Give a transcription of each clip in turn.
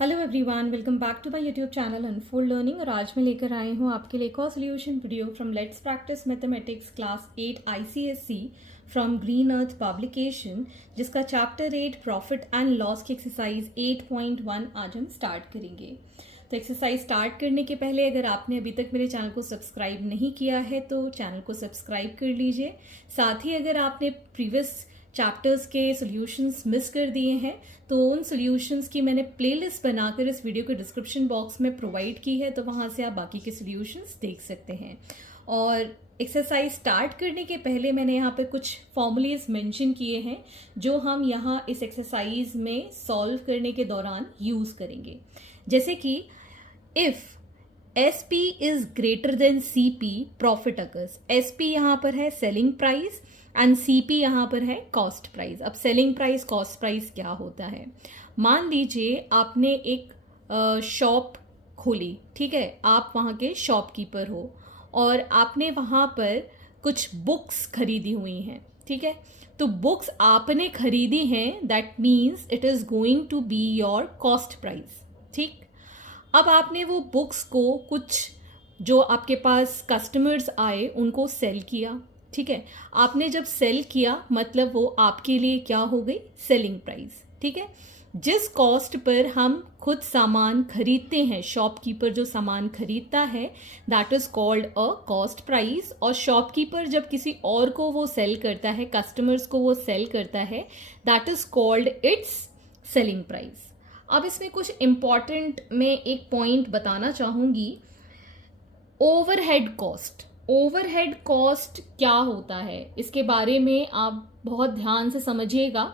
Hello everyone, welcome back to my YouTube channel unfold learning. और आज मैं लेकर आई हूँ आपके लिए एक और solution video from let's practice mathematics class 8 ICSE from green earth publication, जिसका चैप्टर 8 प्रॉफिट एंड लॉस की एक्सरसाइज 8.1 आज हम स्टार्ट करेंगे। तो एक्सरसाइज स्टार्ट करने के पहले अगर आपने अभी तक मेरे चैनल को सब्सक्राइब नहीं किया है तो चैनल को सब्सक्राइब कर लीजिए। साथ ही अगर आपने प्रीवियस चैप्टर्स के सॉल्यूशंस मिस कर दिए हैं तो उन सॉल्यूशंस की मैंने प्लेलिस्ट बनाकर इस वीडियो के डिस्क्रिप्शन बॉक्स में प्रोवाइड की है, तो वहां से आप बाकी के सॉल्यूशंस देख सकते हैं। और एक्सरसाइज स्टार्ट करने के पहले मैंने यहाँ पे कुछ फॉर्मूलेज मेंशन किए हैं जो हम यहाँ इस एक्सरसाइज में सॉल्व करने के दौरान यूज करेंगे। जैसे कि if SP is greater than CP profit occurs. SP यहाँ पर है सेलिंग प्राइस एंड CP यहाँ पर है कॉस्ट प्राइस। अब सेलिंग प्राइस कॉस्ट प्राइस क्या होता है? मान लीजिए आपने एक शॉप खोली, ठीक है, आप वहाँ के शॉपकीपर हो और आपने वहाँ पर कुछ बुक्स खरीदी हुई हैं, ठीक है। तो बुक्स आपने खरीदी हैं, that means it is going to be your cost price, ठीक। अब आपने वो बुक्स को कुछ जो आपके पास कस्टमर्स आए उनको सेल किया, ठीक है। आपने जब सेल किया मतलब वो आपके लिए क्या हो गई? सेलिंग प्राइस, ठीक है। जिस कॉस्ट पर हम खुद सामान खरीदते हैं, शॉपकीपर जो सामान खरीदता है, that is called a cost price. और शॉपकीपर जब किसी और को वो सेल करता है, कस्टमर्स को वो सेल करता है, that is called its selling price. अब इसमें कुछ इंपॉर्टेंट मैं एक पॉइंट बताना चाहूंगी। ओवरहेड कॉस्ट, ओवरहेड कॉस्ट क्या होता है इसके बारे में आप बहुत ध्यान से समझिएगा।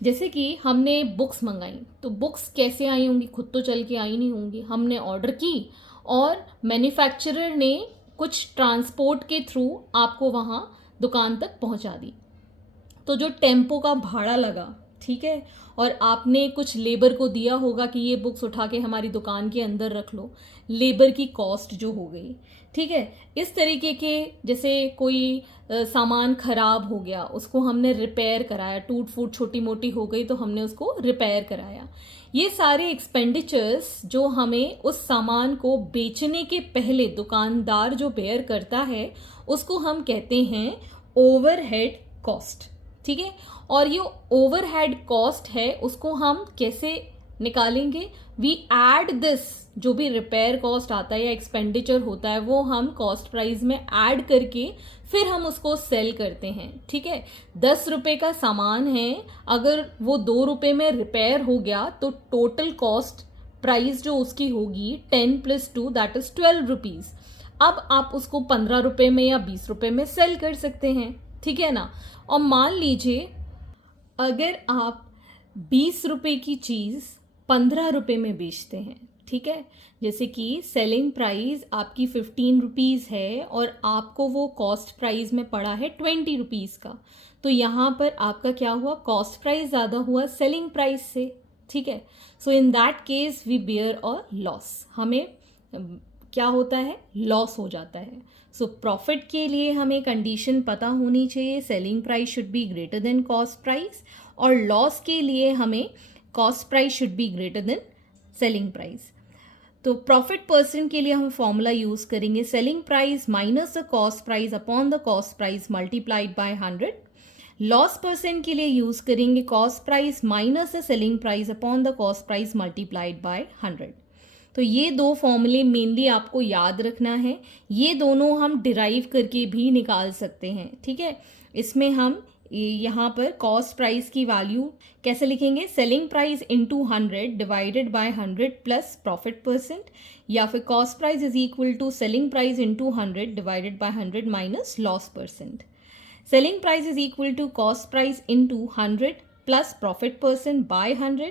जैसे कि हमने बुक्स मंगाई, तो बुक्स कैसे आई होंगी? खुद तो चल के आई नहीं होंगी, हमने ऑर्डर की और मैन्युफैक्चरर ने कुछ ट्रांसपोर्ट के थ्रू आपको वहाँ दुकान तक पहुँचा दी। तो जो टेम्पो का भाड़ा लगा, ठीक है, और आपने कुछ लेबर को दिया होगा कि ये बुक्स उठा के हमारी दुकान के अंदर रख लो, लेबर की कॉस्ट जो हो गई, ठीक है। इस तरीके के जैसे कोई सामान खराब हो गया, उसको हमने रिपेयर कराया, टूट फूट छोटी मोटी हो गई तो हमने उसको रिपेयर कराया। ये सारे एक्सपेंडिचर्स जो हमें उस सामान को बेचने के पहले दुकानदार जो बेयर करता है उसको हम कहते हैं ओवरहेड कॉस्ट, ठीक है। और ये ओवरहेड कॉस्ट है उसको हम कैसे निकालेंगे? वी ऐड दिस, जो भी रिपेयर कॉस्ट आता है या एक्सपेंडिचर होता है वो हम कॉस्ट प्राइस में ऐड करके फिर हम उसको सेल करते हैं, ठीक है। 10 रुपए का सामान है, अगर वो 2 रुपए में रिपेयर हो गया तो टोटल कॉस्ट प्राइस जो उसकी होगी 10 + 2 दैट इज 12 रुपीज। अब आप उसको 15 रुपए में या 20 रुपए में सेल कर सकते हैं, ठीक है ना। और मान लीजिए अगर आप 20 रुपए की चीज़ 15 रुपए में बेचते हैं, ठीक है, जैसे कि सेलिंग प्राइस आपकी 15 रुपीज़ है और आपको वो कॉस्ट प्राइस में पड़ा है 20 रुपीज़ का, तो यहाँ पर आपका क्या हुआ? कॉस्ट प्राइस ज़्यादा हुआ सेलिंग प्राइस से, ठीक है। So in that case we bear a loss, हमें क्या होता है? लॉस हो जाता है। सो प्रॉफिट के लिए हमें कंडीशन पता होनी चाहिए, selling price should be greater than cost price, और लॉस के लिए हमें cost price should be greater than selling price. तो प्रॉफिट परसेंट के लिए हम फॉर्मूला यूज करेंगे selling price minus the cost price upon the cost price multiplied by 100। Loss percent के लिए यूज करेंगे cost price minus the selling price upon the cost price multiplied by 100। तो ये दो फॉर्मूले मेनली आपको याद रखना है, ये दोनों हम डिराइव करके भी निकाल सकते हैं, ठीक है। इसमें हम यहाँ पर कॉस्ट प्राइस की वैल्यू कैसे लिखेंगे? Selling price into 100 divided by 100 plus profit percent, या फिर cost price is equal to selling price into 100 divided by 100 minus loss percent. Selling price is equal to cost price into 100 plus profit percent by 100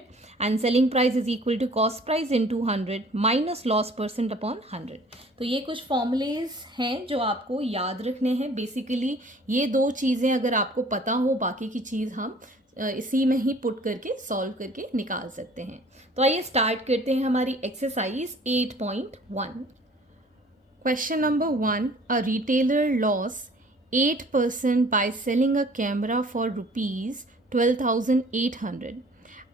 and selling price is equal to cost price into 100 minus loss percent upon 100। तो ये कुछ formulas हैं जो आपको याद रखने हैं। Basically ये दो चीज़ें अगर आपको पता हो, बाकी की चीज़ हम इसी में ही पुट करके सॉल्व करके निकाल सकते हैं। तो आइए स्टार्ट करते हैं हमारी exercise 8.1। Question number 1, a retailer loss 8% by selling a camera for rupees 12,800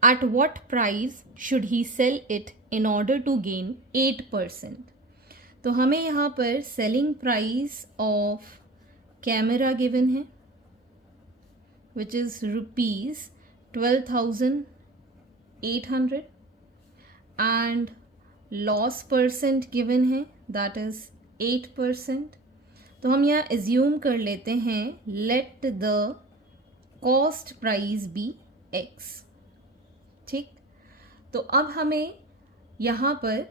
at what price should he sell it in order to gain 8%? तो हमें यहाँ पर selling price of camera given है which is rupees 12,800 and loss percent given है that is 8%. तो हम यहाँ assume कर लेते हैं let the cost price be x. ठीक, तो अब हमें यहाँ पर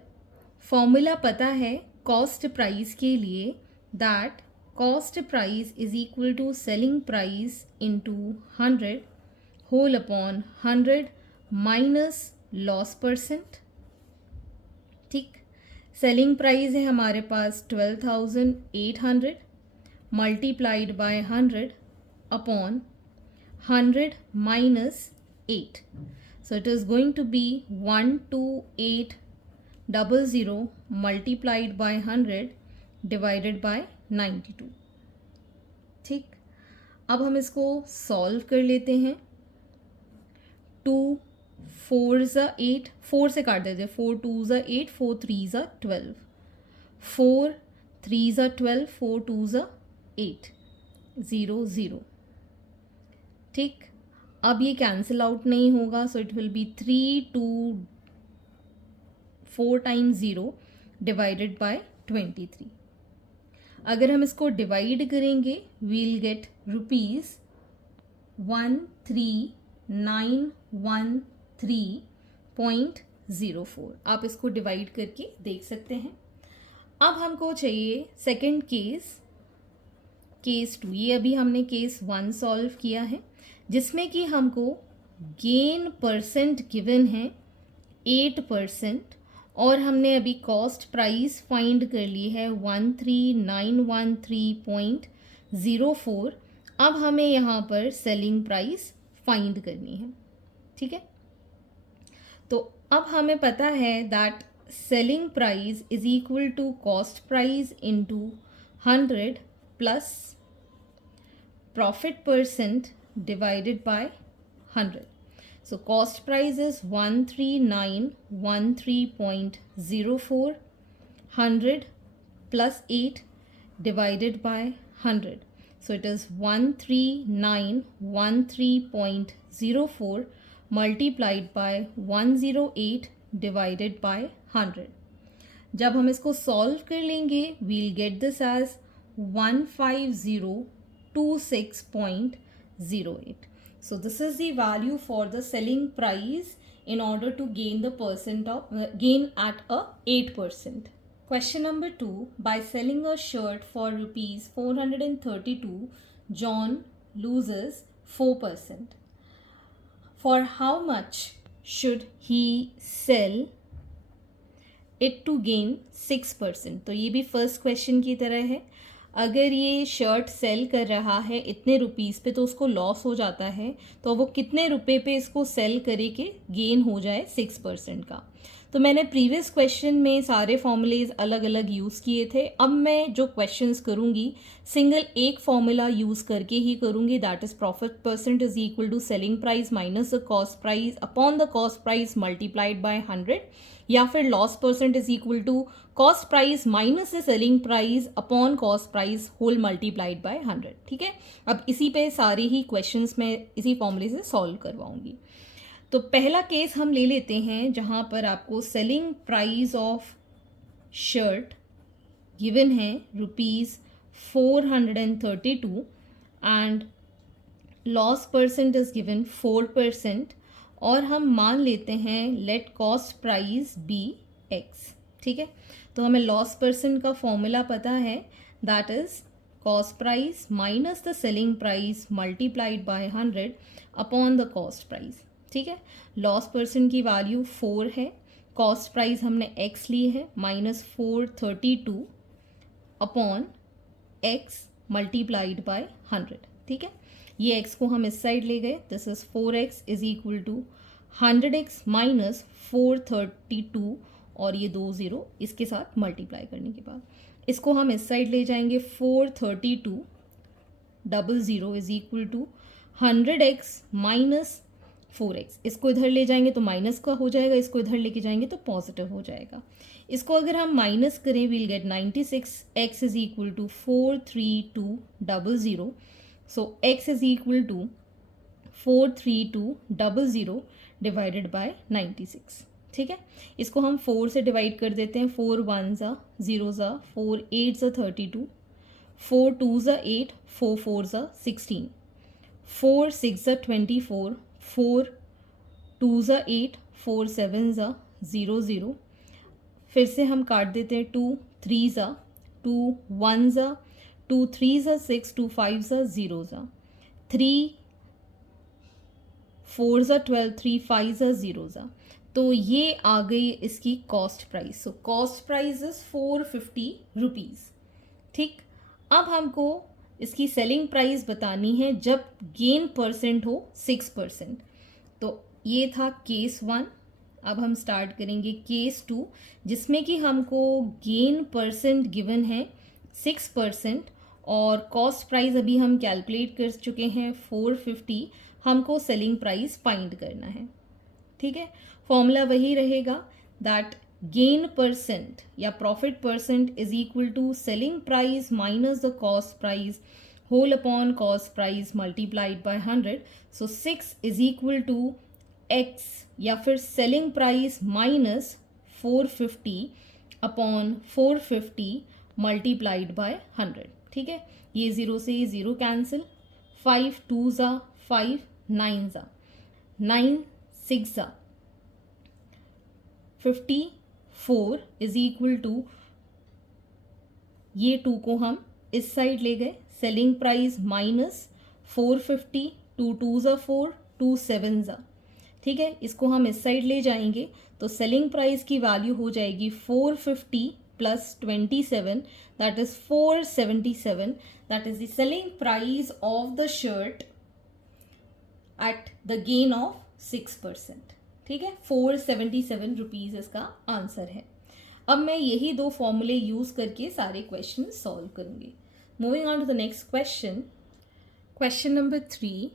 फॉर्मूला पता है कॉस्ट प्राइस के लिए that cost price is equal to selling price into 100 whole upon 100 minus loss percent. ठीक, सेलिंग प्राइस है हमारे पास 12,800 multiplied by 100 upon 100 minus 8. So it is going to be 12800 multiplied by 100 divided by 92. ठीक, अब हम इसको solve कर लेते हैं. 2 4 ज़ा 8, 4 से काट देते हैं. 4 2 ज़ा 8, 4 3 ज़ा 12, 4 3 ज़ा 12, 4 2 ज़ा 8, 0 0. ठीक, अब ये कैंसिल आउट नहीं होगा, so it will be 3 2 4 times 0 divided by 23. अगर हम इसको डिवाइड करेंगे वील गेट रुपीज़ 13913.04. आप इसको डिवाइड करके देख सकते हैं. अब हमको चाहिए सेकंड केस 2. ये अभी हमने केस 1 सॉल्व किया है जिसमें कि हमको गेन परसेंट गिवन है 8% और हमने अभी कॉस्ट प्राइस फाइंड कर ली है 13913.04. अब हमें यहाँ पर सेलिंग प्राइस फाइंड करनी है. ठीक है, तो अब हमें पता है that selling price is equal to cost price into 100 plus profit percent divided by 100. So cost price is 13913.04. 100 plus 8 divided by 100. So it is 13913.04 multiplied by 108 divided by 100. जब हम इसको सॉल्व कर लेंगे we'll get this as 15026.08. So this is the value for the selling price in order to gain the gain at a 8%. Question number 2. By selling a shirt for rupees 432, John loses 4%. For how much should he sell it to gain 6%? तो ये भी first question की तरह है. अगर ये shirt cell कर रहा है इतने रुपीस पे तो उसको लॉस हो जाता है, तो वो कितने रुपए पे इसको सेल करे कि गेन हो जाए 6% का. तो मैंने प्रीवियस क्वेश्चन में सारे फॉर्मूलेज अलग अलग यूज़ किए थे. अब मैं जो क्वेश्चंस करूँगी सिंगल एक फॉर्मूला यूज़ करके ही करूँगी, that is profit percent is equal to selling price minus the cost price upon the cost price multiplied by 100, या फिर loss percent is equal to cost price minus the selling price upon cost price whole multiplied by 100. ठीक है, अब इसी पे सारे ही questions मैं इसी फॉर्मूले से सॉल्व करवाऊंगी. तो पहला केस हम ले लेते हैं जहां पर आपको selling price of shirt given है rupees 432 and loss percent is given 4%, और हम मान लेते हैं let cost price be x. ठीक है, तो हमें लॉस परसेंट का फॉर्मूला पता है, that is cost price minus the selling price multiplied by 100 upon the cost price. ठीक है, लॉस परसेंट की वैल्यू 4 है, कॉस्ट प्राइस हमने x ली है minus 432 upon x multiplied by 100. ठीक है, ये x को हम इस साइड ले गए, this is 4x is equal to 100x minus 432 और ये 2 0 इसके साथ मल्टीप्लाई करने के बाद इसको हम इस साइड ले जाएंगे. 432 00 is equal to 100x minus 4x, इसको इधर ले जाएंगे तो माइनस का हो जाएगा, इसको इधर लेके जाएंगे तो पॉजिटिव हो जाएगा। इसको अगर हम माइनस करें we'll get 96x is equal to 43200। So x is equal to 43200 divided by 96। ठीक है, इसको हम 4 से डिवाइड कर देते हैं। 4 1 ज़ा 0 ज़ा, 4 8 ज़ा 32, 4 2 ज़ा 8, 4 4 ज़ा 16, 4 6 ज़ा 24, 4 2 ज़ा 8, 4 7 ज़ा 0 0। फिर से हम काट देते हैं। 2 3 ज़ा 2, 1 ज़ा 2, 3 ज़ा 6, 2 5 ज़ा 0 ज़ा, 3 4 ज़ा 12, 3 5 ज़ा 0 ज़ा। तो ये आ गई इसकी cost price. So cost price is 450 rupees. ठीक, अब हमको इसकी सेलिंग प्राइस बतानी है जब गेन परसेंट हो 6%। तो ये था केस 1। अब हम स्टार्ट करेंगे केस 2, जिसमें कि हमको गेन परसेंट गिवन है 6% और कॉस्ट प्राइस अभी हम कैलकुलेट कर चुके हैं 450। हमको सेलिंग प्राइस फाइंड करना है। ठीक है, फॉर्मूला वही रहेगा दैट गेन परसेंट या profit percent is equal to selling price minus the cost price whole upon cost price multiplied by 100। So 6 is equal to x या फिर selling price minus 450 upon 450 multiplied by 100। ठीक है, ये 0 से ये 0 cancel, 5 2 ज़ा 5, 9 ज़ा 9, 6 ज़ा 54 इज इक्वल टू, ये 2 को हम इस साइड ले गए, सेलिंग प्राइस माइनस 450, 2 2 ज़ा 4, 2 7 ज़ा। ठीक है, इसको हम इस साइड ले जाएंगे तो सेलिंग प्राइस की वैल्यू हो जाएगी 450 plus 27, that is 477। That is the selling price of the shirt at the gain of 6%। ठीक है, 477 रुपीज़ इसका आंसर है। अब मैं यही दो फॉर्मूले यूज करके सारे क्वेश्चन सॉल्व करूंगी। Moving on to the next question. Question number 3,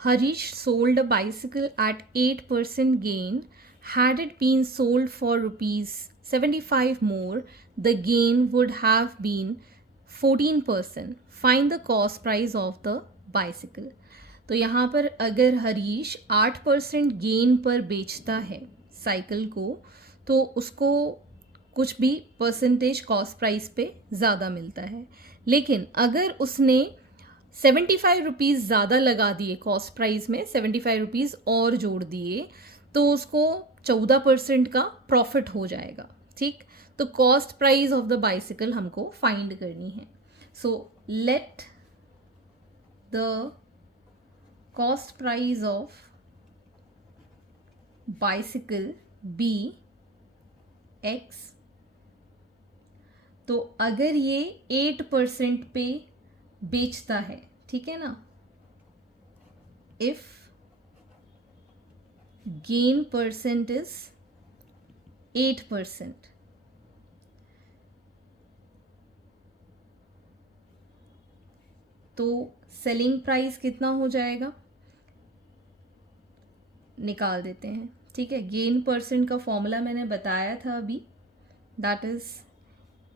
Harish sold a bicycle at 8% gain. Had it been sold for rupees 75 more, the gain would have been 14%. Find the cost price of the bicycle. तो यहाँ पर अगर Harish 8% gain पर बेचता है cycle को, तो उसको कुछ भी परसेंटेज कॉस्ट प्राइस पे ज़्यादा मिलता है। लेकिन अगर उसने 75 रुपीज़ ज़्यादा लगा दिए कॉस्ट प्राइस में, 75 रुपीज़ और जोड़ दिए, तो उसको 14% का प्रॉफिट हो जाएगा। ठीक, तो cost price of the bicycle हमको फाइंड करनी है। So let the cost price of bicycle be x. तो अगर ये 8% पे बेचता है, ठीक है ना, इफ गेन परसेंट इज 8%, तो सेलिंग प्राइस कितना हो जाएगा निकाल देते हैं। ठीक है, गेन परसेंट का फॉर्मूला मैंने बताया था अभी, that is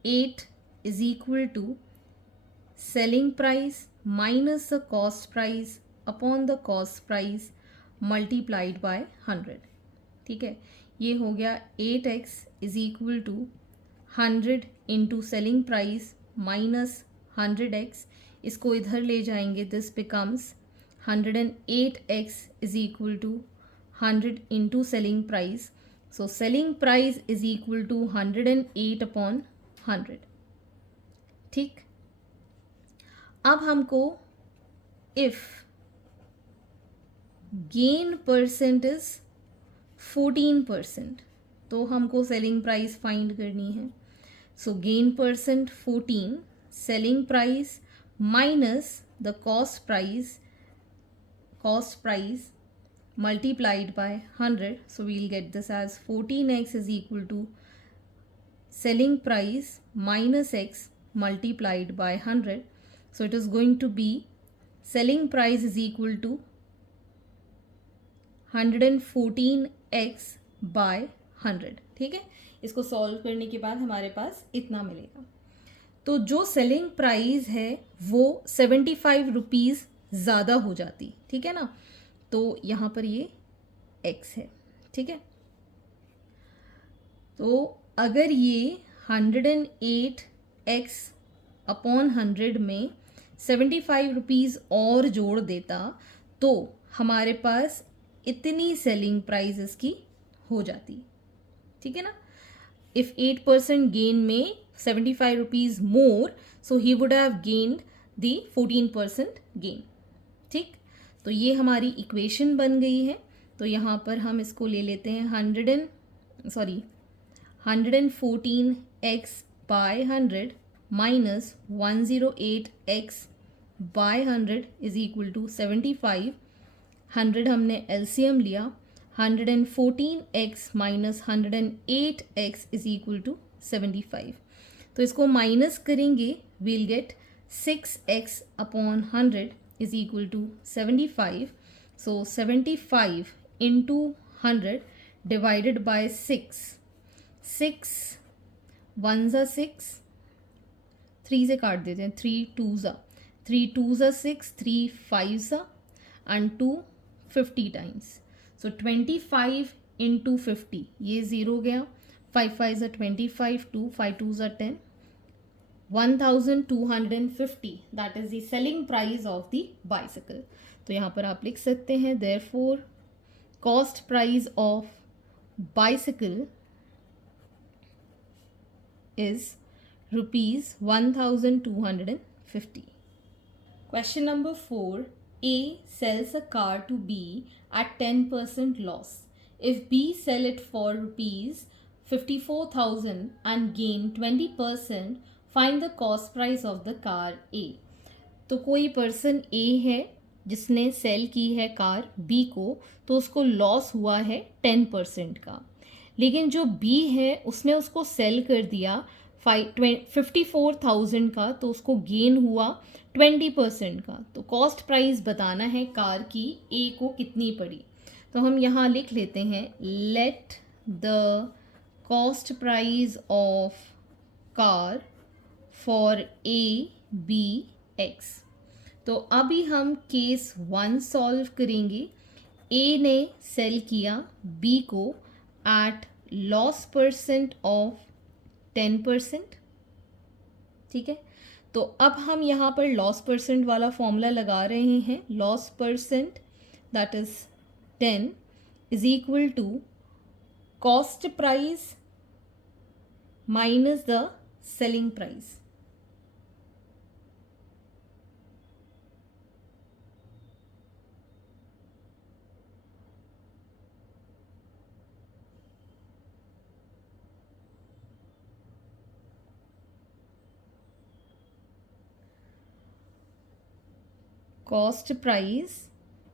8 is equal to selling price minus the cost price upon the cost price multiplied by 100। ठीक है, ये हो गया 8x is equal to 100 into selling price minus 100x। इसको इधर ले जाएंगे, this becomes 108x is equal to 100 into selling price. So selling price is equal to 108 upon 100। ठीक, अब हमको इफ गेन परसेंट इज 14%, तो हमको सेलिंग प्राइस फाइंड करनी है। So gain percent 14, selling price minus the cost price multiplied by 100. So we'll get this as 14x is equal to selling price minus x multiplied by 100. So it is going to be selling price is equal to 114x by 100, ठीक है। इसको solve करने के बाद हमारे पास इतना मिलेगा। तो जो सेलिंग प्राइस है वो 75 रुपीज़ ज़्यादा हो जाती, ठीक है ना। तो यहाँ पर ये x है, ठीक है। तो अगर ये 108x अपॉन 100 में 75 रुपीज़ और जोड़ देता तो हमारे पास इतनी सेलिंग प्राइस इसकी हो जाती, ठीक है ना। इफ 8% गेन में 75 rupees more, so he would have gained the 14% gain, ठीक। तो ये हमारी इक्वेशन बन गई है। तो यहाँ पर हम इसको ले लेते हैं 114x by 100 minus 108x by 100 is equal to 75। 100 हमने एलसीएम लिया, 114x minus 108x is equal to 75। तो इसको माइनस करेंगे, we'll get 6x upon 100 is equal to 75। So 75 into 100 divided by 6 1 ज़ा 6, 3 से काट देते हैं, 3 2 ज़ा 6, 3 5 ज़ा एंड 2 50 टाइम्स। सो 25 इंटू 50, ये 0 गया, 5 5 ज़ा 25, 2 5 2 ज़ा 10, 1250, that is the selling price of the bicycle. तो यहाँ पर आप लिख सकते हैं therefore cost price of bicycle is rupees 1250. Question number 4. A sells a car to B at 10% loss. If B sell it for rupees 54,000 and gain 20%, find the cost price of the car A. तो कोई person A है जिसने cell की है car B को, तो उसको loss हुआ है 10% का। लेकिन जो B है उसने उसको सेल कर दिया 54,000 का, तो उसको गेन हुआ 20% का। तो कॉस्ट प्राइस बताना है कार की A को कितनी पड़ी। तो हम यहाँ लिख लेते हैं let the cost price of car for A B X। तो अभी हम केस 1 सॉल्व करेंगे। A ने सेल किया B को एट लॉस परसेंट ऑफ 10%, ठीक है। तो अब हम यहाँ पर लॉस परसेंट वाला फॉर्मूला लगा रहे हैं। Loss percent that is 10 is equal to cost price minus the selling price. cost price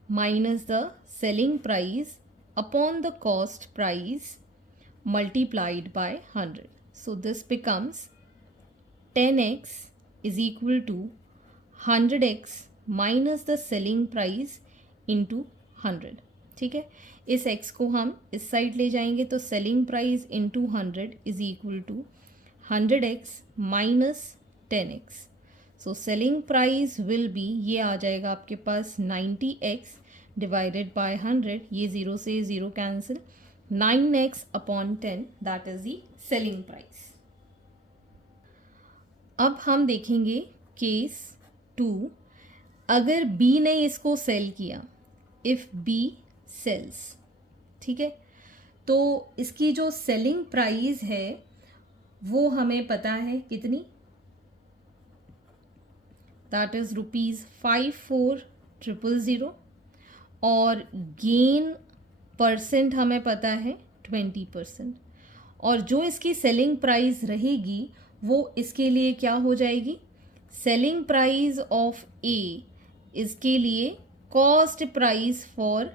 minus the selling price upon the cost price multiplied by 100. So this becomes 10x is equal to 100x minus the selling price into 100, ठीक है। इस x को हम इस side ले जाएंगे तो selling price into 100 is equal to 100x minus 10x। So selling price will be, ये आ जाएगा आपके पास 90x डिवाइडेड बाय 100, ये 0 से 0 cancel, 9x upon 10 that is the selling price. अब हम देखेंगे केस 2। अगर B ने इसको सेल किया, इफ B सेल्स, ठीक है, तो इसकी जो सेलिंग प्राइस है वो हमें पता है कितनी, दैट इज ₹54,000 और गेन परसेंट हमें पता है 20%। और जो इसकी सेलिंग प्राइस रहेगी वो इसके लिए क्या हो जाएगी, सेलिंग प्राइस ऑफ A इसके लिए कॉस्ट प्राइस फॉर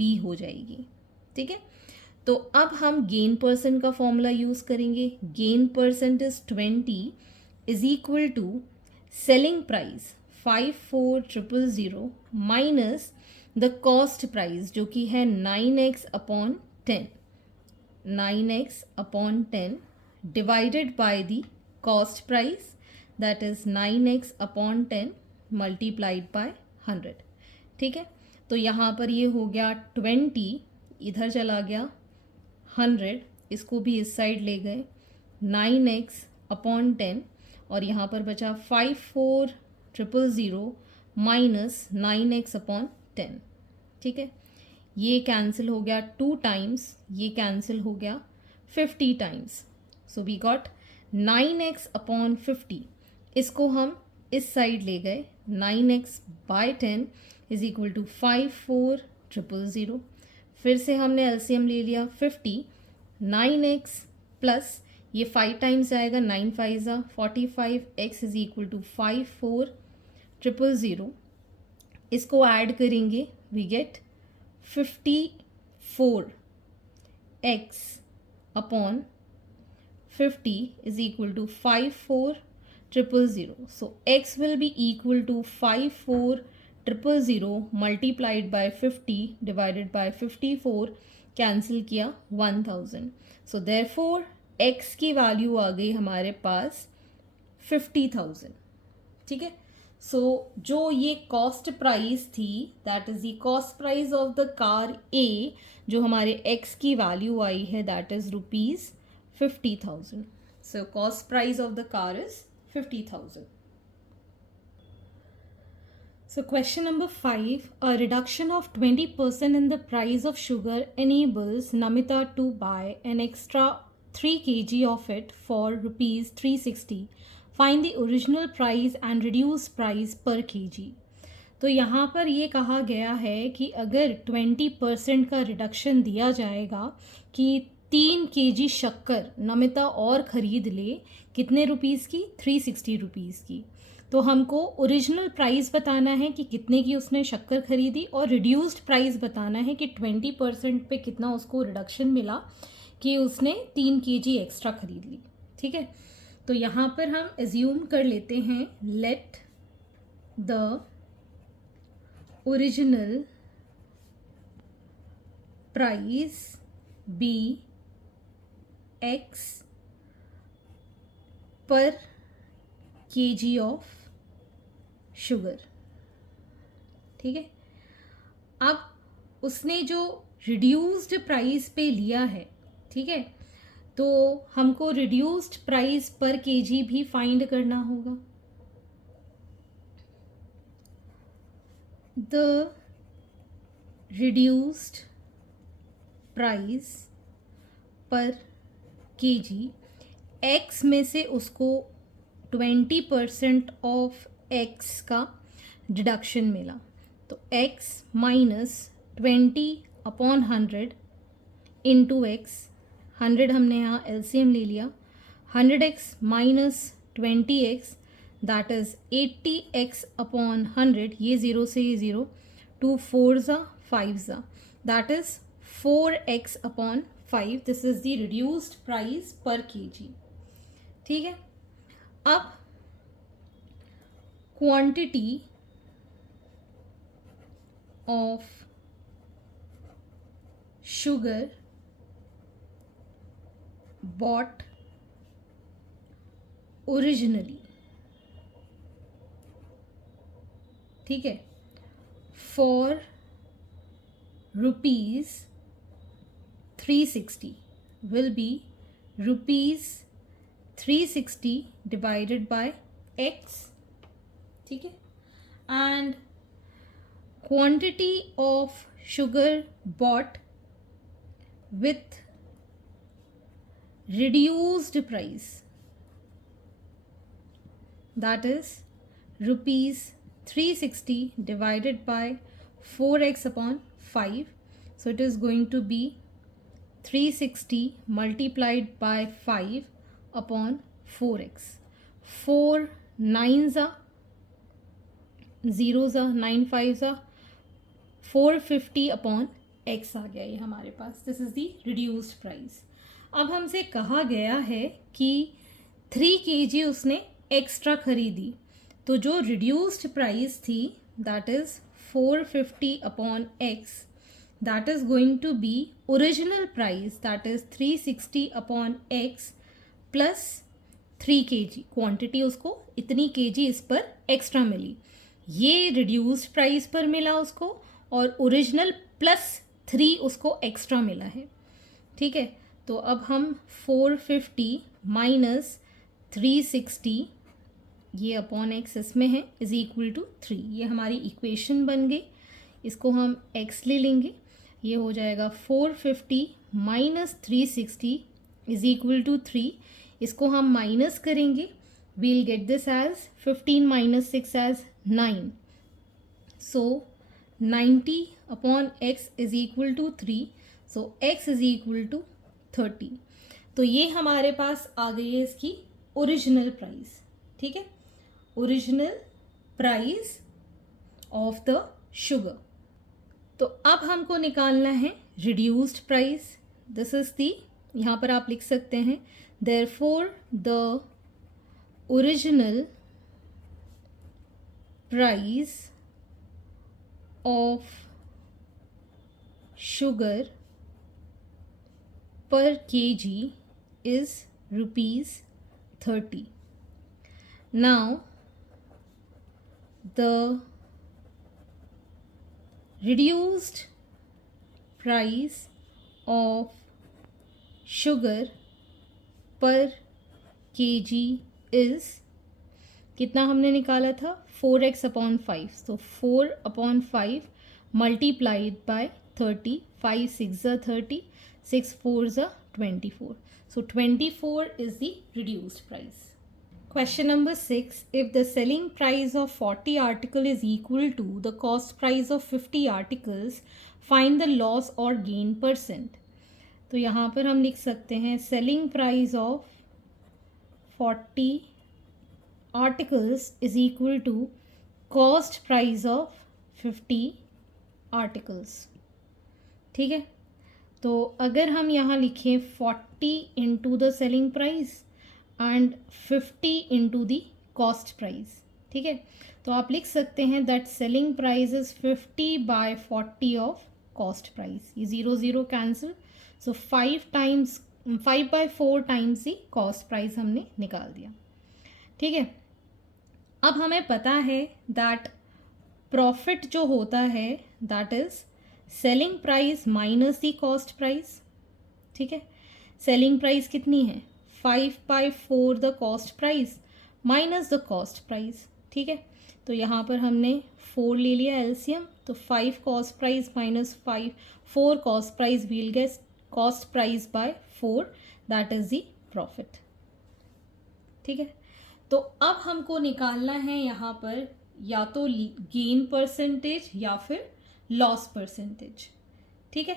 B हो जाएगी, ठीक है। तो अब हम गेन परसेंट का फॉर्मूला यूज करेंगे। Gain percent is 20 is equal to selling price 54,000 minus the cost price जो कि है 9x upon 10, 9x upon 10 divided by the cost price that is 9x upon 10 multiplied by 100. ठीक है, तो यहाँ पर ये हो गया 20, इधर चला गया 100, इसको भी इस साइड ले गए, 9x अपॉन 10 और यहाँ पर बचा 54,000 माइनस 9x अपॉन 10. ठीक है, ये कैंसिल हो गया 2 टाइम्स, ये कैंसिल हो गया 50 times. So we got 9x upon 50. इसको हम इस साइड ले गए, 9x bye 10 is equal to 54,000. फिर से हमने एलसीएम ले लिया 50, 9x प्लस ये 5 टाइम्स जाएगा, 9 5 ज़ा 45, x इज इक्वल टू 54,000. इसको ऐड करेंगे, we get 54x upon 50 is equal to 54,000. So x will be equal to 54,000 multiplied by 50 divided by 54, cancel किया 1000. So therefore x की वैल्यू आ गई हमारे पास 50,000. ठीक है, सो जो ये कॉस्ट प्राइस थी that is the cost price of the car A, जो हमारे x की वैल्यू आई है that is ₹50,000. So cost price of the car is 50,000. So question number 5, a reduction of 20% in the price of sugar enables Namita to buy an extra 3 kg of it for ₹360. Find the original price and reduced price per kg. तो यहाँ पर ये कहा गया है कि अगर 20% का रिडक्शन दिया जाएगा कि 3 kg शक्कर नमिता और ख़रीद ले, कितने रुपीज़ की, 360 रुपीज़ की. तो हमको ओरिजिनल प्राइस बताना है कि कितने की उसने शक्कर ख़रीदी और रिड्यूस्ड प्राइस बताना है कि 20% पे कितना उसको रिडक्शन मिला कि उसने 3 kg एक्स्ट्रा ख़रीद ली. ठीक है, तो यहाँ पर हम एज्यूम कर लेते हैं, let the original price be x per kg of sugar. ठीक है, अब उसने जो रिड्यूस्ड प्राइस पे लिया है, ठीक है, तो हमको रिड्यूस्ड प्राइस पर kg भी फाइंड करना होगा. The reduced price per kg, x में से उसको 20% ऑफ x का डिडक्शन मिला, तो x minus 20 upon 100 into x, 100 हमने यहाँ एलसीएम ले लिया, 100x minus 20x that is 80x upon 100, ये 0 से ये 0, 2 4 ज़ा 5 ज़ा that is 4x upon 5. This is the reduced price per kg. ठीक है, अब quantity of sugar bought originally, ठीक है, for ₹360 will be ₹360 divided by x. ठीक है, and quantity of sugar bought with reduced price, that is ₹360 divided by 4x upon 5. So it is going to be 360 multiplied by 5 upon 4x. 4 9s are, 0s are, 9 5s are, 450 upon x आ गया ये हमारे पास. This is the reduced price. अब हमसे कहा गया है कि 3 kg उसने एक्स्ट्रा खरीदी, तो जो रिड्यूस्ड प्राइस थी that is 450 upon x, that is going to be original price, that is 360 upon x plus 3 kg. Quantity उसको इतनी kg इस पर एक्स्ट्रा मिली, ये रिड्यूस्ड प्राइस पर मिला उसको, और ओरिजिनल प्लस 3 उसको एक्स्ट्रा मिला है. ठीक है, तो अब हम 450 माइनस 360 ये अपॉन एक्स इसमें है इज इक्वल टू 3. ये हमारी इक्वेशन बन गई. इसको हम x ले लेंगे, ये हो जाएगा 450 माइनस 360 इज इक्वल टू 3. इसको हम माइनस करेंगे, we'll get this as 15 minus 6 as 9. So 90 upon x is equal to 3. So x is equal to 30. तो ये हमारे पास आ गई है इसकी ओरिजिनल प्राइस. ठीक है, original price of the sugar. तो अब हमको निकालना है reduced price. This is the, यहाँ पर आप लिख सकते हैं therefore the original price of sugar पर kg is ₹30. Now the reduced price of sugar per kg is, कितना हमने निकाला था, 4x upon 5. So 4 upon 5 multiplied by 30. 5 6 are 30, 6 4s are 24. So 24 is the reduced price. Question number 6. If the selling price of 40 article is equal to the cost price of 50 articles, find the loss or gain percent. तो यहाँ पर हम लिख सकते हैं selling price of 40 articles is equal to cost price of 50 articles. ठीक है, तो अगर हम यहाँ लिखें 40 into the selling price and 50 into the cost price, ठीक है, तो आप लिख सकते हैं that selling price is 50 by 40 of cost price. ये 0 0 कैंसिल. सो 5 बाय 4 टाइम्स ही कॉस्ट प्राइस हमने निकाल दिया. ठीक है, अब हमें पता है दैट प्रॉफिट जो होता है that is selling price minus the cost price. ठीक है, सेलिंग प्राइस कितनी है, 5 by 4 the cost price minus the cost price. ठीक है, तो यहाँ पर हमने 4 ले लिया एलसीएम, तो 5 cost price minus 4 cost price, we'll get cost price by 4, that is the profit. ठीक है, तो अब हमको निकालना है यहाँ पर या तो गेन परसेंटेज या फिर लॉस परसेंटेज. ठीक है,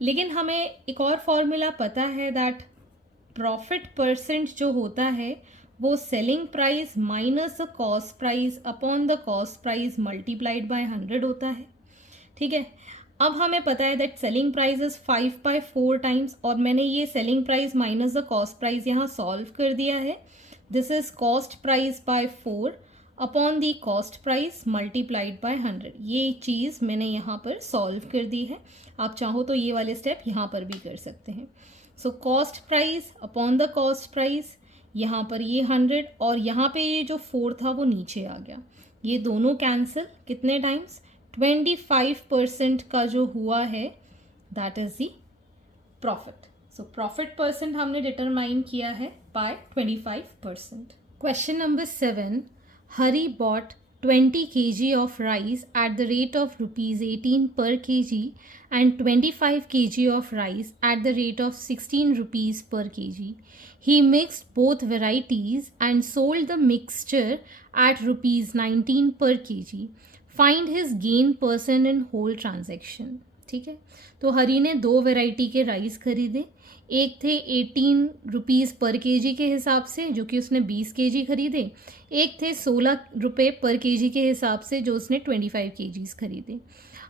लेकिन हमें एक और फॉर्मूला पता है दैट प्रॉफिट परसेंट जो होता है वो selling price minus the cost price upon the cost price multiplied by 100 होता है. ठीक है, अब हमें पता है that selling price is 5 by 4 times, और मैंने ये selling price minus the cost price यहाँ सॉल्व कर दिया है. This is cost price by 4 upon the cost price multiplied by 100. ये चीज़ मैंने यहाँ पर सॉल्व कर दी है. आप चाहो तो ये वाले स्टेप यहाँ पर भी कर सकते हैं. So cost price upon the cost price, यहाँ पर ये 100 और यहाँ पे ये जो 4 था वो नीचे आ गया. ये दोनों कैंसिल कितने टाइम्स, 25% का जो हुआ है that is the profit. So profit percent हमने डिटरमाइन किया है by 25%. Question number 7. Hari bought 20 kg of rice at the rate of rupees 18 per kg and 25 kg of rice at the rate of 16 rupees per kg. He mixed both varieties and sold the mixture at rupees 19 per kg. Find his gain percent in whole transaction. ठीक है, तो हरी ने 2 variety के rice खरीदे. एक थे 18 rupees पर KG के हिसाब से जो कि उसने 20 केजी खरीदे. एक थे 16 रुपये पर केजी के हिसाब से जो उसने 25 केजीज खरीदे.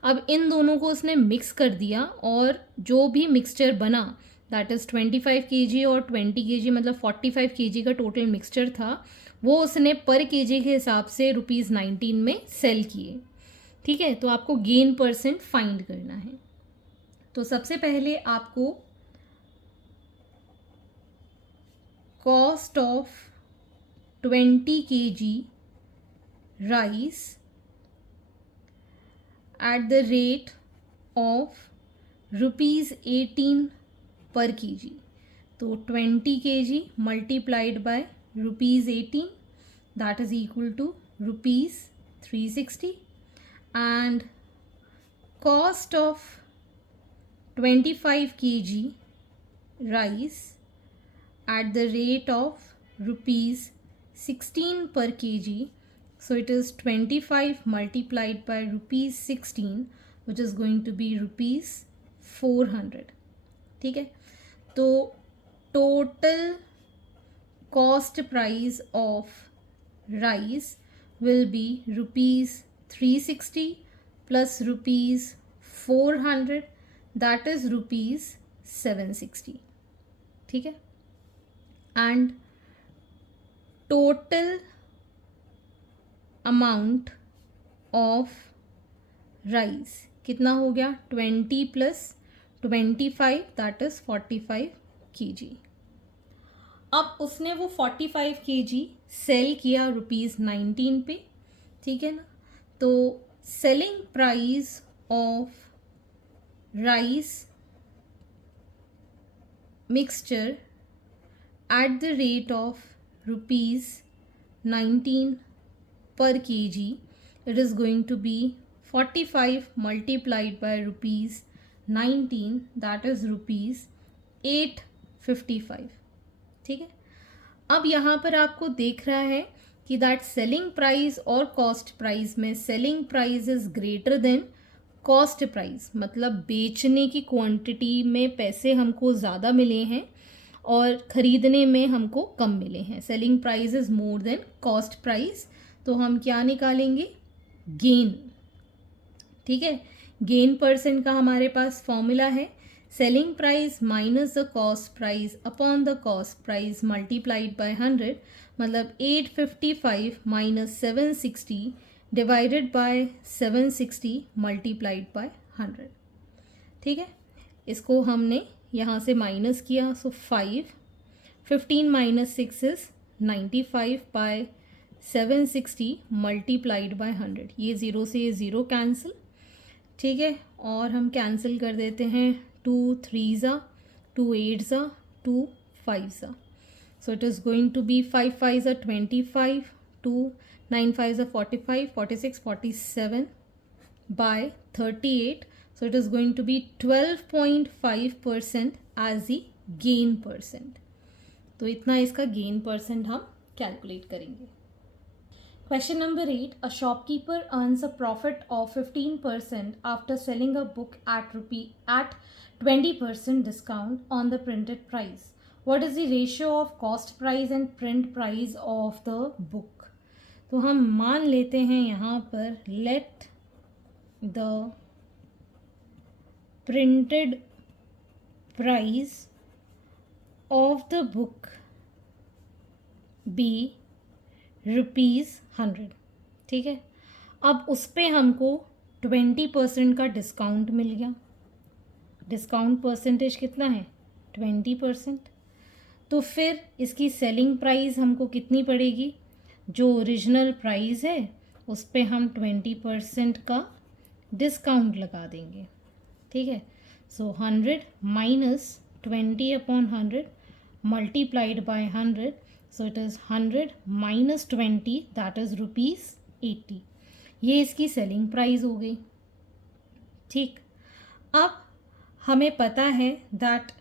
अब इन दोनों को उसने मिक्स कर दिया और जो भी मिक्सचर बना दैट इज़ 25 kg और 20 kg, मतलब 45 kg का टोटल मिक्सचर था, वो उसने पर kg के हिसाब से ₹19 में सेल किए। ठीक है, तो आपको गेन परसेंट फाइंड करना है। तो सबसे पहले आपको cost of 20 kg rice at the rate of ₹18 पर kg, तो 20 kg multiplied by ₹18, that is equal to ₹360, and cost of 25 kg rice at the rate of ₹16 per kg, so it is 25 multiplied by ₹16, which is going to be ₹400. ठीक है, तो total cost price of rice will be ₹360 plus ₹400, that is ₹760. ठीक है, and total amount of rice कितना हो गया? 20 plus 25, that is 45 kg। अब उसने वो 45 kg सेल किया ₹19 पे, ठीक है ना। तो selling price of rice mixture at the rate of ₹19 per kg, it is going to be 45 multiplied by ₹19, that is ₹855। ठीक है, अब यहाँ पर आपको देख रहा है कि दैट सेलिंग प्राइस और कॉस्ट प्राइस में selling price is greater than cost price, मतलब बेचने की क्वांटिटी में पैसे हमको ज़्यादा मिले हैं और ख़रीदने में हमको कम मिले हैं। Selling price is more than cost price, तो हम क्या निकालेंगे? गेन। ठीक है, गेन परसेंट का हमारे पास फॉर्मूला है selling price minus the cost price upon the cost price multiplied by 100, मतलब 855 minus 760 divided by 760 multiplied by 100। ठीक है, इसको हमने यहाँ से माइनस किया, so 15 minus 6 is 95 by 760 multiplied by 100। ये ज़ीरो से ये ज़ीरो कैंसिल। ठीक है, और हम कैंसिल कर देते हैं 2 3 2 8 2 5। So it is going to be 5 5 25, 2 9 5 45, 46, 47 by 38. So it is going to be 12.5% as the gain percent. तो इतना इसका गेन परसेंट हम कैलकुलेट करेंगे। Question number 8. A shopkeeper earns a profit of 15% after selling a book at 20% discount on the printed price. What is the ratio of cost price and print price of the book? तो हम मान लेते हैं यहाँ पर let the printed price of the book be ₹100। ठीक है, अब उस पर हमको 20% का डिस्काउंट मिल गया। डिस्काउंट परसेंटेज कितना है? 20%। तो फिर इसकी सेलिंग प्राइस हमको कितनी पड़ेगी? जो ओरिजिनल प्राइस है उस पर हम 20% का डिस्काउंट लगा देंगे। ठीक है, सो 100 minus 20 upon 100 multiplied by 100, so it is 100 minus 20, that is ₹80। ये इसकी सेलिंग प्राइस हो गई। ठीक, अब हमें पता है that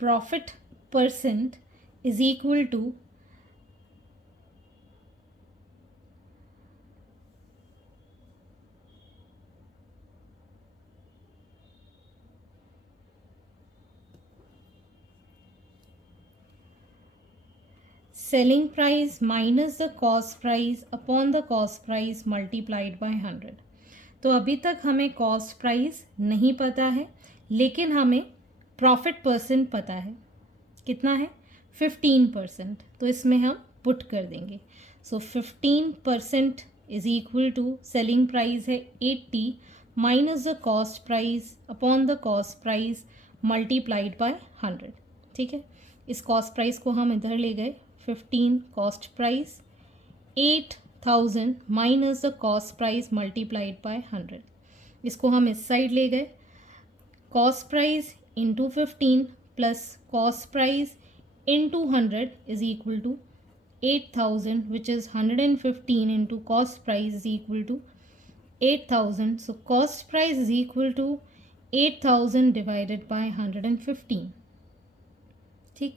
profit percent is equal to selling price minus the cost price upon the cost price multiplied by 100। तो अभी तक हमें कॉस्ट प्राइस नहीं पता है, लेकिन हमें प्रॉफिट परसेंट पता है कितना है 15%, तो इसमें हम पुट कर देंगे. So 15% is equal to selling price है 80 minus the cost price upon the cost price multiplied by 100. ठीक है, इस कॉस्ट प्राइस को हम इधर ले गए. 15 cost price 8000 minus the cost price multiplied by 100. इसको हम इस साइड ले गए. Cost price into 15 plus cost price into 100 is equal to 8000, which is 115 into cost price is equal to 8000. So cost price is equal to 8000 divided by 115. ठीक,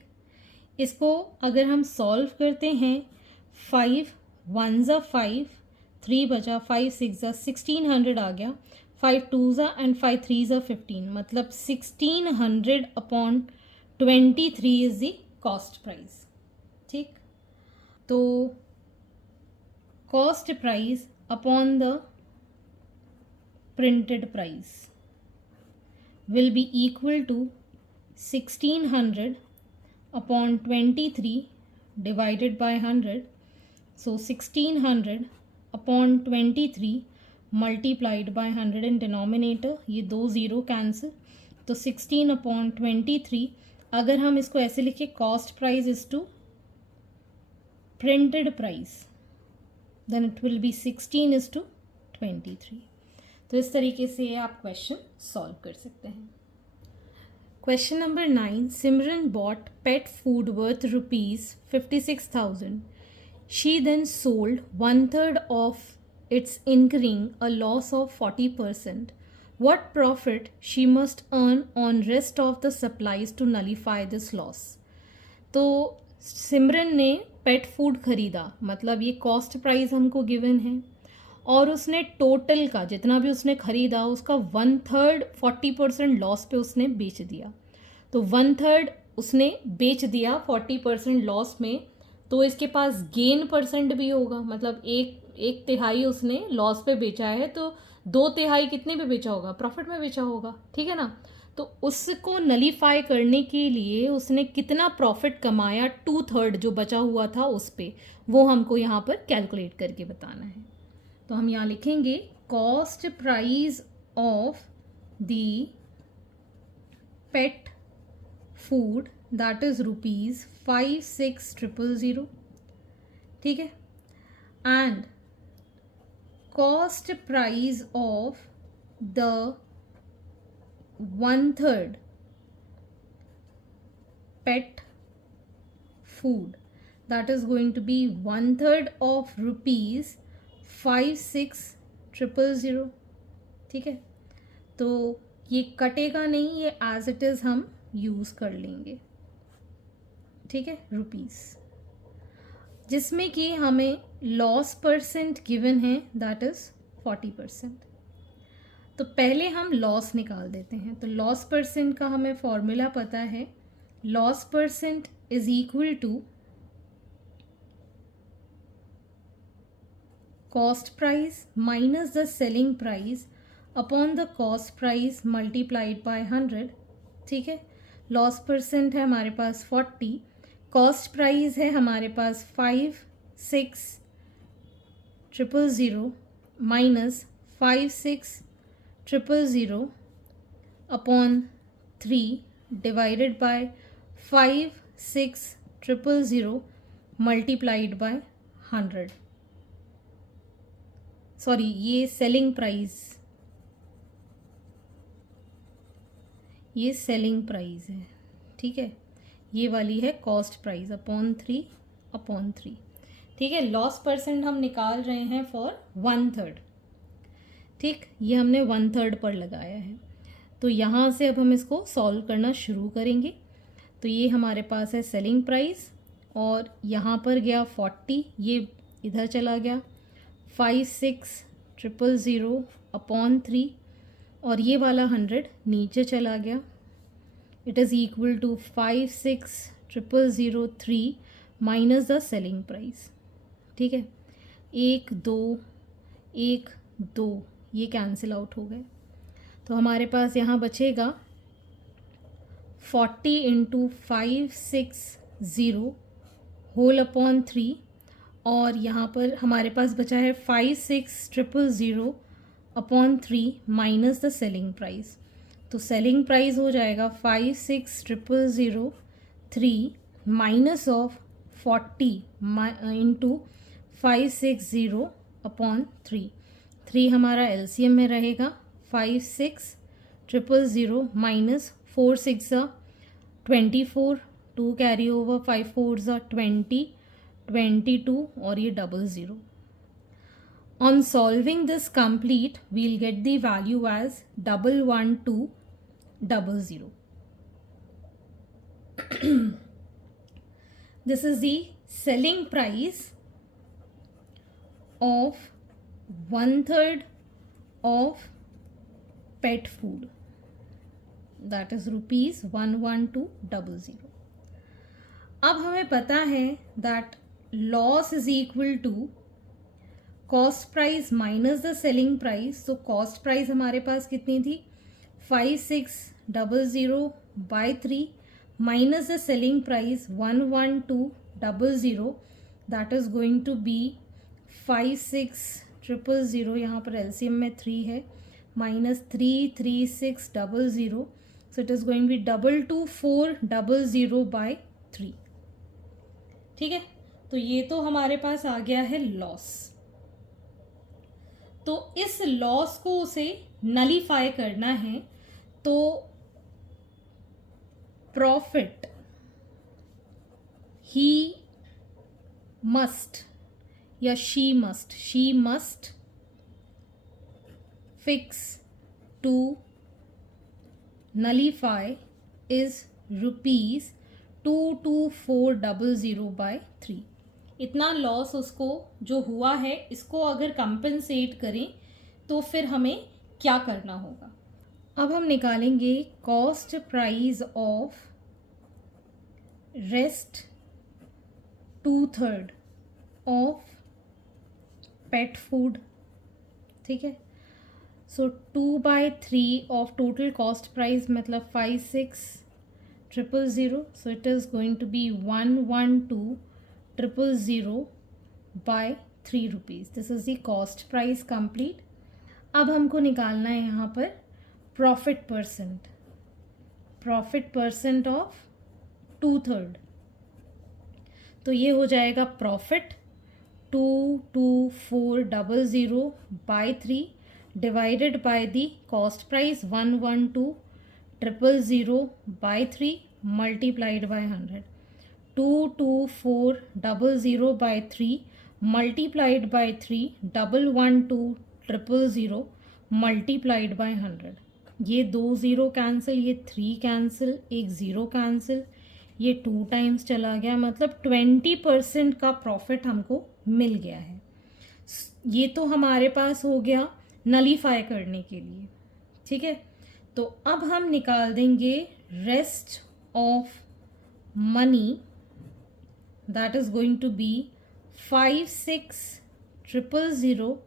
इसको अगर हम solve करते हैं 5 1 ज़ा 5, 3 बचा, 5 6 ज़ा 1600 आ गया, 5 2 ज़ा एंड 5 3 ज़ा 15, मतलब 1600 upon 23 is the cost price. ठीक, तो cost price upon the printed price will be equal to 1600 upon 23 divided by 100. So 1600 upon 23 multiplied by 100 in denominator, ये 2 0 कैंसिल, तो 16 अपॉन 23. अगर हम इसको ऐसे लिखे cost price is to printed price, then it will be 16 is to 23. तो इस तरीके से आप क्वेश्चन सॉल्व कर सकते हैं. Question number 9. Simran bought pet food worth ₹56,000. She then sold 1/3 of its, incurring a loss of 40%. What profit she must earn on rest of the supplies to nullify this loss? तो सिमरन ने pet food खरीदा, मतलब ये cost price हमको given है, और उसने total का जितना भी उसने खरीदा उसका 1/3 40% लॉस पे उसने बेच दिया. तो 1/3 उसने बेच दिया 40% लॉस में, तो इसके पास गेन परसेंट भी होगा, मतलब एक तिहाई उसने लॉस पे बेचा है, तो 2/3 कितने पे बेचा होगा, प्रॉफिट में बेचा होगा. ठीक है ना, तो उसको नलीफाई करने के लिए उसने कितना प्रॉफिट कमाया 2/3 जो बचा हुआ था उस पे, वो हमको यहाँ पर कैलकुलेट करके बताना है. तो हम यहाँ लिखेंगे cost price of the pet food that is ₹56,000. ठीक है, and cost price of the 1/3 pet food that is going to be 1/3 of ₹56,000. ठीक है, तो ये कटेगा नहीं, ये एज इट इज़ हम यूज़ कर लेंगे. ठीक है, रुपीज़, जिसमें कि हमें लॉस परसेंट गिवन है दैट इज़ 40%. तो पहले हम लॉस निकाल देते हैं. तो लॉस परसेंट का हमें फॉर्मूला पता है. Loss percent is equal to cost price minus the selling price upon the cost price multiplied by 100. ठीक है, लॉस परसेंट है हमारे पास 40, कॉस्ट प्राइस है हमारे पास 56,000 minus 56,000 upon 3 divided bye 56,000 multiplied by 100. Sorry, ये सेलिंग प्राइस, ये सेलिंग प्राइस है. ठीक है, ये वाली है कॉस्ट प्राइस अपॉन 3. ठीक है, लॉस परसेंट हम निकाल रहे हैं फॉर 1/3. ठीक, ये हमने 1/3 पर लगाया है. तो यहाँ से अब हम इसको सॉल्व करना शुरू करेंगे. तो ये हमारे पास है सेलिंग प्राइस, और यहाँ पर गया 40, ये इधर चला गया 56,000 अपॉन 3, और ये वाला 100 नीचे चला गया. It is equal to 56,003 minus the selling price. ठीक है, 1 2 1 2 ये कैंसिल आउट हो गए. तो हमारे पास यहाँ बचेगा 40 इंटू 560 होल अपॉन 3, और यहाँ पर हमारे पास बचा है 56,000 upon 3 minus the selling price. तो सेलिंग प्राइस हो जाएगा 56,003 माइनस ऑफ 40 इंटू 560 अपॉन 3। 3 हमारा एलसीएम में रहेगा, 56,000 माइनस 4 6 24, 2 कैरी ओवर, 5 4 20, 22 और ये 00। On solving this complete, we'll get the value as 11200. This is the selling price of 1/3 of pet food, that is rupees 11200. अब हमें पता है that loss is equal to cost price minus the selling price. तो cost price हमारे पास कितनी थी, 5600 by 3 minus the selling price 11200, that is going to be 56,000, यहाँ पर एलसीएम में 3 है, minus 33600, so it is going be 22400 by 3। ठीक है, तो ये तो हमारे पास आ गया है लॉस। तो इस लॉस को उसे नलीफाई करना है, तो प्रॉफिट ही मस्ट या she must fix to nullify is rupees 22400 by 3। इतना लॉस उसको जो हुआ है, इसको अगर कंपनसेट करें तो फिर हमें क्या करना होगा। अब हम निकालेंगे cost price of rest 2/3 of pet food. ठीक है, so 2/3 of total cost price मतलब 56,000, so it is going to be 112,000 by 3 rupees. This is the cost price complete. अब हमको निकालना है यहाँ पर प्रॉफिट परसेंट ऑफ 2/3। तो ये हो जाएगा profit 22400 by 3 divided by the cost price 112,000 by 3 multiplied by 100। 22400 by 3 multiplied by 3 112,000 multiplied by 100। ये 2 0 कैंसिल, ये 3 कैंसिल, एक 0 कैंसिल, ये 2 टाइम्स चला गया, मतलब 20% का प्रॉफिट हमको मिल गया है। ये तो हमारे पास हो गया नलीफाई करने के लिए। ठीक है, तो अब हम निकाल देंगे rest of money, that is going to be 56,000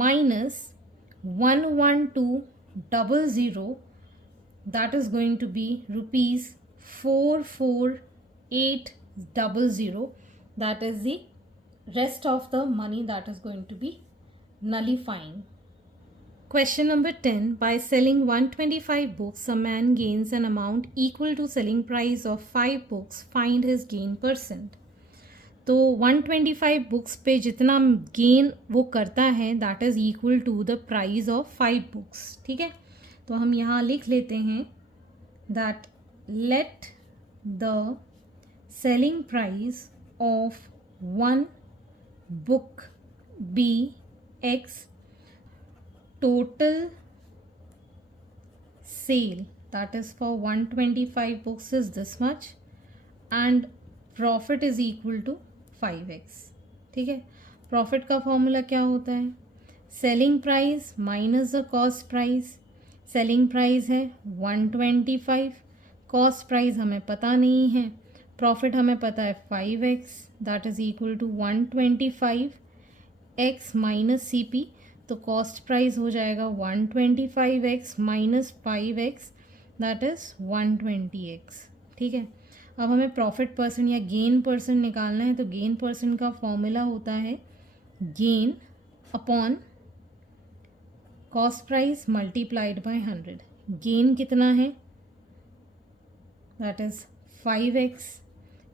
minus 112,000, that is going to be rupees 44,800, that is the rest of the money that is going to be nullifying. Question number 10. By selling 125 books, a man gains an amount equal to selling price of 5 books. Find his gain percent. तो 125 books पे जितना gain वो करता है that is equal to the price of 5 books. ठीक है, तो हम यहाँ लिख लेते हैं that let the selling price of 1 book be X, total sale that is for 125 books is this much and profit is equal to 5x। ठीक है, प्रॉफिट का फॉर्मूला क्या होता है, selling price minus the cost price. Selling price है 125, cost price हमें पता नहीं है, प्रॉफिट हमें पता है 5x, that is equal to 125x minus CP। तो कॉस्ट प्राइस हो जाएगा 125x minus 5x, that is 120x। ठीक है, अब हमें प्रॉफिट परसेंट या गेन परसेंट निकालना है, तो गेन परसेंट का फॉर्मूला होता है gain upon cost price multiplied by 100। Gain कितना है, that is 5x,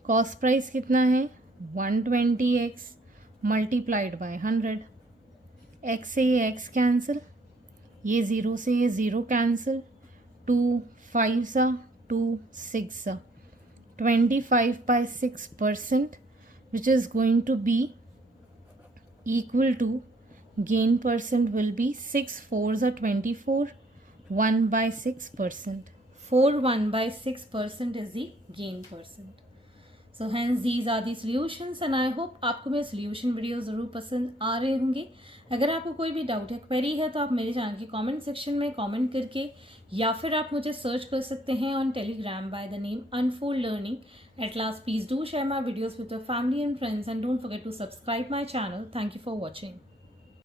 cost price कितना है 120x मल्टीप्लाइड बाय 100। x से ये x कैंसिल, ये 0 से ये 0 कैंसिल, 2 5 सा 2 6 सा 25/6%, which is going to be equal to gain percent will be 6 4s are 24, 1/6%. 1/6% is the gain percent. So hence these are the solutions and I hope आपको मेरे solution video ज़रूर पसंद आ रहे होंगे। अगर आपको कोई भी डाउट या क्वेरी है तो आप मेरे चैनल के कमेंट सेक्शन में कमेंट करके या फिर आप मुझे सर्च कर सकते हैं on Telegram by the name unfold learning. At last, please do share my videos with your family and friends and don't forget to subscribe my channel. Thank you for watching.